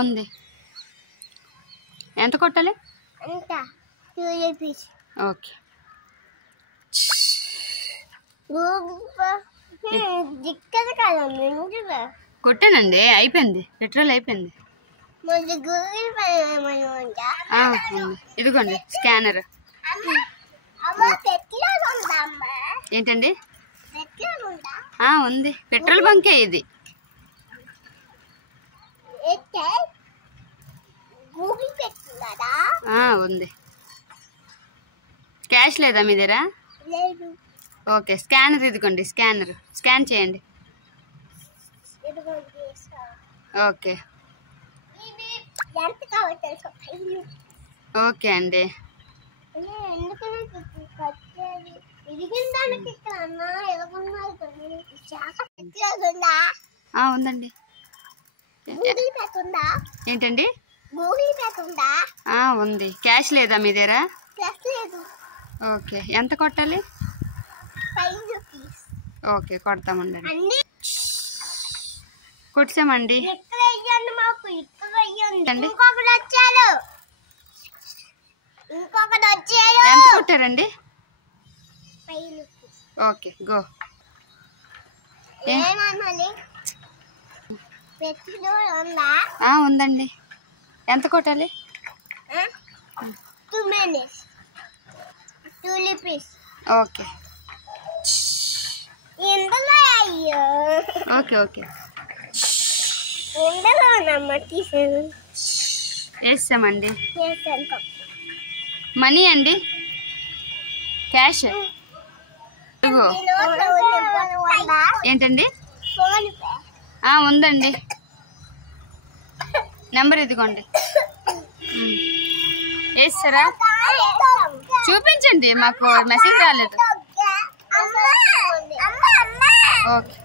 ఉంది. ఎంత కొట్టాలి? ఓకే. కొట్టానండి, అయిపోయింది. పెట్రోల్ అయిపోయింది. ఇదిగోండి స్కానర్. ఏంటండి? ఉంది. పెట్రోల్ బంకే ఇది. ఉంది. క్యాష్ లేదా మీ దగ్గర? ఓకే, స్కానర్ ఇదిగోండి. స్కానర్ స్కాన్ చేయండి. ఓకే ఓకే అండి. ఉందండి. ఏంటండి? ఉంది. క్యాష్ లేదా మీ దగ్గర? ఓకే, ఎంత కొట్టాలి? ఓకే, కొడతామండి. కొట్టామండి. ఎంత కొట్టారండి? Okay, go. ఉందండి. ఎంత కొట్టాలి? 2 minutes. 2 rupees. Okay. Okay okay. వేస్తామండి. మనీ అండి? క్యాష్? ఏంటండి? ఉందండి. నెంబర్ ఇదిగోండి. వేస్తారా? చూపించండి, మాకు మెసేజ్ రాలేదు. ఓకే.